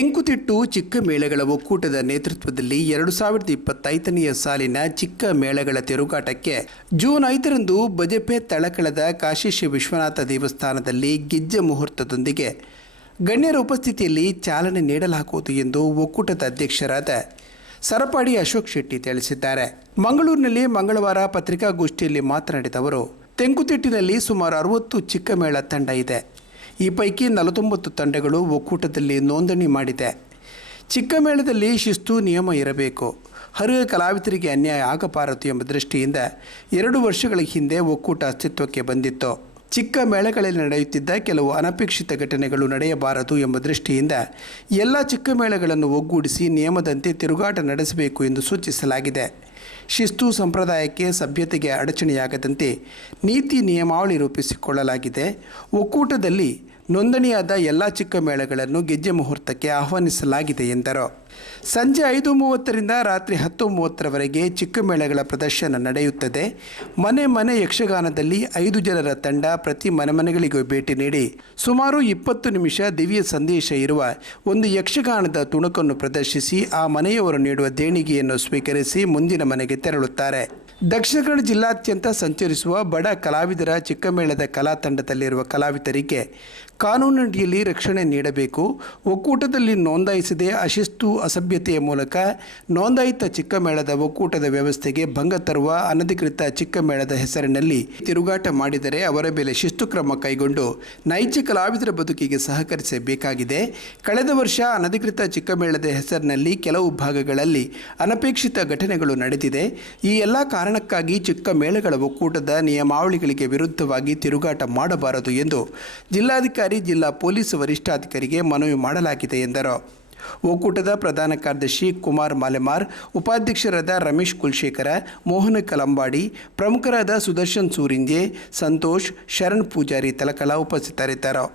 ತೆಂಕುತಿಟ್ಟು ಚಿಕ್ಕ ಮೇಳಗಳ ಒಕ್ಕೂಟದ ನೇತೃತ್ವದಲ್ಲಿ ಎರಡು ಸಾವಿರದ ಇಪ್ಪತ್ತೈದನೆಯ ಸಾಲಿನ ಚಿಕ್ಕ ಮೇಳಗಳ ತಿರುಗಾಟಕ್ಕೆ ಜೂನ್ ಐದರಂದು ಬಜಪೆ ತಳಕಳದ ಕಾಶಿಶ್ರೀ ವಿಶ್ವನಾಥ ದೇವಸ್ಥಾನದಲ್ಲಿ ಗಿಜ್ಜ ಮುಹೂರ್ತದೊಂದಿಗೆ ಗಣ್ಯರ ಉಪಸ್ಥಿತಿಯಲ್ಲಿ ಚಾಲನೆ ನೀಡಲಾಗುವುದು ಎಂದು ಒಕ್ಕೂಟದ ಅಧ್ಯಕ್ಷರಾದ ಸರಪಾಡಿ ಅಶೋಕ್ ಶೆಟ್ಟಿ ತಿಳಿಸಿದ್ದಾರೆ. ಮಂಗಳೂರಿನಲ್ಲಿ ಮಂಗಳವಾರ ಪತ್ರಿಕಾಗೋಷ್ಠಿಯಲ್ಲಿ ಮಾತನಾಡಿದ ಅವರು, ತೆಂಕುತಿಟ್ಟಿನಲ್ಲಿ ಸುಮಾರು ಅರವತ್ತು ಚಿಕ್ಕ ಮೇಳ ತಂಡ ಇದೆ. ಈ ಪೈಕಿ ನಲವತ್ತೊಂಬತ್ತು ತಂಡಗಳು ಒಕ್ಕೂಟದಲ್ಲಿ ನೋಂದಣಿ ಮಾಡಿದೆ. ಚಿಕ್ಕ ಮೇಳದಲ್ಲಿ ಶಿಸ್ತು ನಿಯಮ ಇರಬೇಕು. ಹರಿಯ ಕಲಾವಿದರಿಗೆ ಅನ್ಯಾಯ ಆಗಬಾರದು ಎಂಬ ದೃಷ್ಟಿಯಿಂದ ಎರಡು ವರ್ಷಗಳ ಹಿಂದೆ ಒಕ್ಕೂಟ ಅಸ್ತಿತ್ವಕ್ಕೆ ಬಂದಿತ್ತು. ಚಿಕ್ಕ ಮೇಳಗಳಲ್ಲಿ ನಡೆಯುತ್ತಿದ್ದ ಕೆಲವು ಅನಪೇಕ್ಷಿತ ಘಟನೆಗಳು ನಡೆಯಬಾರದು ಎಂಬ ದೃಷ್ಟಿಯಿಂದ ಎಲ್ಲ ಚಿಕ್ಕ ಮೇಳಗಳನ್ನು ಒಗ್ಗೂಡಿಸಿ ನಿಯಮದಂತೆ ತಿರುಗಾಟ ನಡೆಸಬೇಕು ಎಂದು ಸೂಚಿಸಲಾಗಿದೆ. ಶಿಸ್ತು ಸಂಪ್ರದಾಯಕ್ಕೆ ಸಭ್ಯತೆಗೆ ಅಡಚಣೆಯಾಗದಂತೆ ನೀತಿ ನಿಯಮಾವಳಿ ರೂಪಿಸಿಕೊಳ್ಳಲಾಗಿದೆ. ಒಕ್ಕೂಟದಲ್ಲಿ ನೋಂದಣಿಯಾದ ಎಲ್ಲ ಚಿಕ್ಕ ಮೇಳಗಳನ್ನು ಗೆಜ್ಜೆ ಮುಹೂರ್ತಕ್ಕೆ ಆಹ್ವಾನಿಸಲಾಗಿದೆ ಎಂದರು. ಸಂಜೆ ಐದು ಮೂವತ್ತರಿಂದ ರಾತ್ರಿ ಹತ್ತು ಮೂವತ್ತರವರೆಗೆ ಚಿಕ್ಕ ಮೇಳಗಳ ಪ್ರದರ್ಶನ ನಡೆಯುತ್ತದೆ. ಮನೆ ಮನೆ ಯಕ್ಷಗಾನದಲ್ಲಿ ಐದು ಜನರ ತಂಡ ಪ್ರತಿ ಮನೆ ಮನೆಗಳಿಗೂ ಭೇಟಿ ನೀಡಿ ಸುಮಾರು ಇಪ್ಪತ್ತು ನಿಮಿಷ ದಿವ್ಯ ಸಂದೇಶ ಇರುವ ಒಂದು ಯಕ್ಷಗಾನದ ತುಣುಕನ್ನು ಪ್ರದರ್ಶಿಸಿ ಆ ಮನೆಯವರು ನೀಡುವ ದೇಣಿಗೆಯನ್ನು ಸ್ವೀಕರಿಸಿ ಮುಂದಿನ ಮನೆಗೆ ತೆರಳುತ್ತಾರೆ. ದಕ್ಷಿಣ ಕನ್ನಡ ಜಿಲ್ಲಾದ್ಯಂತ ಸಂಚರಿಸುವ ಬಡ ಕಲಾವಿದರ ಚಿಕ್ಕಮೇಳದ ಕಲಾ ತಂಡದಲ್ಲಿರುವ ಕಲಾವಿದರಿಗೆ ಕಾನೂನಡಿಯಲ್ಲಿ ರಕ್ಷಣೆ ನೀಡಬೇಕು. ಒಕ್ಕೂಟದಲ್ಲಿ ನೋಂದಾಯಿಸದೆ ಅಶಿಸ್ತು, ಅಸಭ್ಯತೆಯ ಮೂಲಕ ನೋಂದಾಯಿತ ಚಿಕ್ಕಮೇಳದ ಒಕ್ಕೂಟದ ವ್ಯವಸ್ಥೆಗೆ ಭಂಗ ತರುವ ಅನಧಿಕೃತ ಚಿಕ್ಕಮೇಳದ ಹೆಸರಿನಲ್ಲಿ ತಿರುಗಾಟ ಮಾಡಿದರೆ ಅವರ ಮೇಲೆ ಶಿಸ್ತು ಕ್ರಮ ಕೈಗೊಂಡು ನೈಜ ಕಲಾವಿದರ ಬದುಕಿಗೆ ಸಹಕರಿಸಬೇಕಾಗಿದೆ. ಕಳೆದ ವರ್ಷ ಅನಧಿಕೃತ ಚಿಕ್ಕಮೇಳದ ಹೆಸರಿನಲ್ಲಿ ಕೆಲವು ಭಾಗಗಳಲ್ಲಿ ಅನಪೇಕ್ಷಿತ ಘಟನೆಗಳು ನಡೆದಿದೆ. ಈ ಎಲ್ಲ ಕಾರಣಕ್ಕಾಗಿ ಚಿಕ್ಕ ಮೇಳಗಳ ಒಕ್ಕೂಟದ ನಿಯಮಾವಳಿಗಳಿಗೆ ವಿರುದ್ಧವಾಗಿ ತಿರುಗಾಟ ಮಾಡಬಾರದು ಎಂದು ಜಿಲ್ಲಾಧಿಕಾರಿ, ಜಿಲ್ಲಾ ಪೊಲೀಸ್ ವರಿಷ್ಠಾಧಿಕಾರಿಗೆ ಮನವಿ ಮಾಡಲಾಗಿದೆ ಎಂದರು. ಒಕ್ಕೂಟದ ಪ್ರಧಾನ ಕಾರ್ಯದರ್ಶಿ ಕುಮಾರ್ ಮಾಲೆಮಾರ್, ಉಪಾಧ್ಯಕ್ಷರಾದ ರಮೇಶ್ ಕುಲ್ಶೇಖರ, ಮೋಹನ ಕಲಂಬಾಡಿ, ಪ್ರಮುಖರಾದ ಸುದರ್ಶನ್ ಸೂರಿಂಜೆ, ಸಂತೋಷ್, ಶರಣ್ ಪೂಜಾರಿ ತಲಕಲ ಉಪಸ್ಥಿತರಿದ್ದರು.